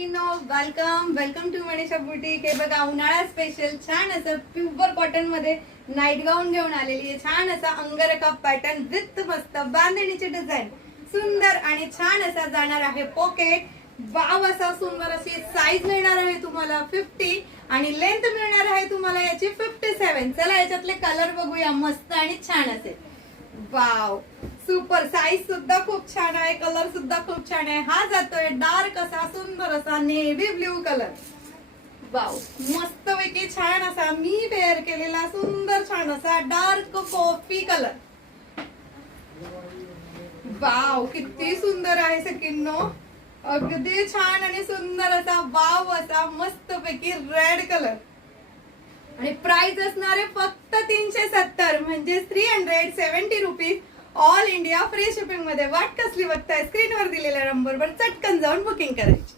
सगळ्यांनो, welcome welcome to Manisha boutique. हे बघा उन्हाळा स्पेशल छान असं प्युअर कॉटन मध्ये नाईट गाऊन घेऊन आलेली आहे। छान असा अंगरखा पॅटर्न विथ मस्त बांधणीची डिझाइन, सुंदर आणि छान असा जाणार आहे पॉकेट। वाव असा सुंदर अशी साईज मिळणार आहे तुम्हाला 50 आणि लेंथ मिळणार आहे तुम्हाला याची 57। चला याच्यातले कलर बघूया, मस्त आणि छान असे। वाव सुपर, साईज सुद्धा खूप छान आहे, कलर सुद्धा खूप छान आहे। हा जातोय डार्क असा सुंदर असा नेव्ही ब्ल्यू कलर। वाव मस्त पैकी छान असा मी वेअर केलेला सुंदर छान असा डार्क कॉफी कलर। वाव किती सुंदर आहे सकिन्नो, अगदी छान आणि सुंदर असा वाव असा मस्त पैकी रेड कलर। आणि प्राइस असणार आहे फक्त 370 म्हणजे 370 rupees. All India free shipping मध्ये। वाट कसली बघताय, स्क्रीनवर दिलेल्या नंबरवर चटकन जाऊन बुकिंग करायची।